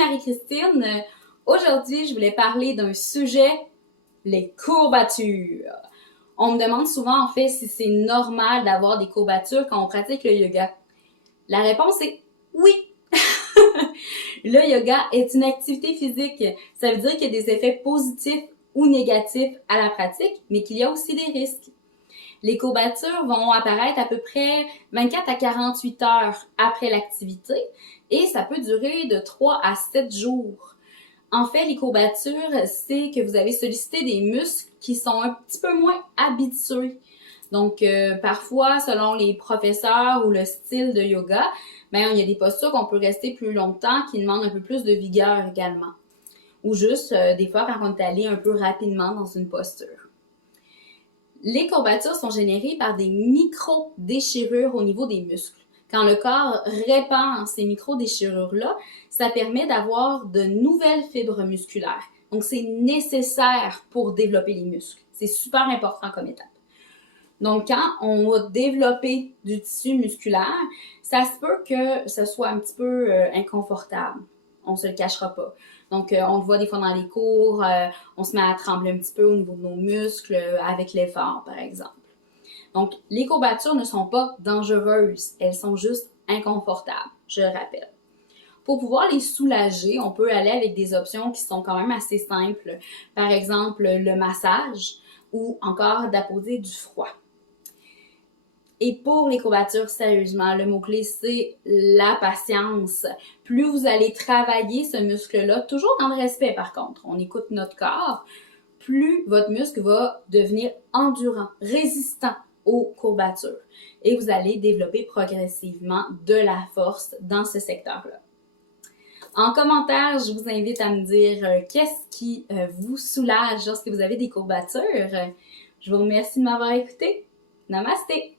Marie-Christine. Aujourd'hui, je voulais parler d'un sujet, les courbatures. On me demande souvent, en fait, si c'est normal d'avoir des courbatures quand on pratique le yoga. La réponse est oui. Le yoga est une activité physique. Ça veut dire qu'il y a des effets positifs ou négatifs à la pratique, mais qu'il y a aussi des risques. Les courbatures vont apparaître à peu près 24 à 48 heures après l'activité et ça peut durer de 3 à 7 jours. En fait, les courbatures, c'est que vous avez sollicité des muscles qui sont un petit peu moins habitués. Donc, parfois, selon les professeurs ou le style de yoga, il y a des postures qu'on peut rester plus longtemps qui demandent un peu plus de vigueur également. Ou juste, des fois, quand on est allé un peu rapidement dans une posture. Les courbatures sont générées par des micro-déchirures au niveau des muscles. Quand le corps répand ces micro-déchirures-là, ça permet d'avoir de nouvelles fibres musculaires. Donc, c'est nécessaire pour développer les muscles. C'est super important comme étape. Donc, quand on va développer du tissu musculaire, ça se peut que ce soit un petit peu inconfortable. On se le cachera pas. Donc, on le voit des fois dans les cours, on se met à trembler un petit peu au niveau de nos muscles avec l'effort, par exemple. Donc, les courbatures ne sont pas dangereuses, elles sont juste inconfortables, je le rappelle. Pour pouvoir les soulager, on peut aller avec des options qui sont quand même assez simples. Par exemple, le massage ou encore d'apposer du froid. Et pour les courbatures, sérieusement, le mot-clé, c'est la patience. Plus vous allez travailler ce muscle-là, toujours dans le respect par contre, on écoute notre corps, plus votre muscle va devenir endurant, résistant aux courbatures. Et vous allez développer progressivement de la force dans ce secteur-là. En commentaire, je vous invite à me dire qu'est-ce qui vous soulage lorsque vous avez des courbatures. Je vous remercie de m'avoir écouté. Namasté!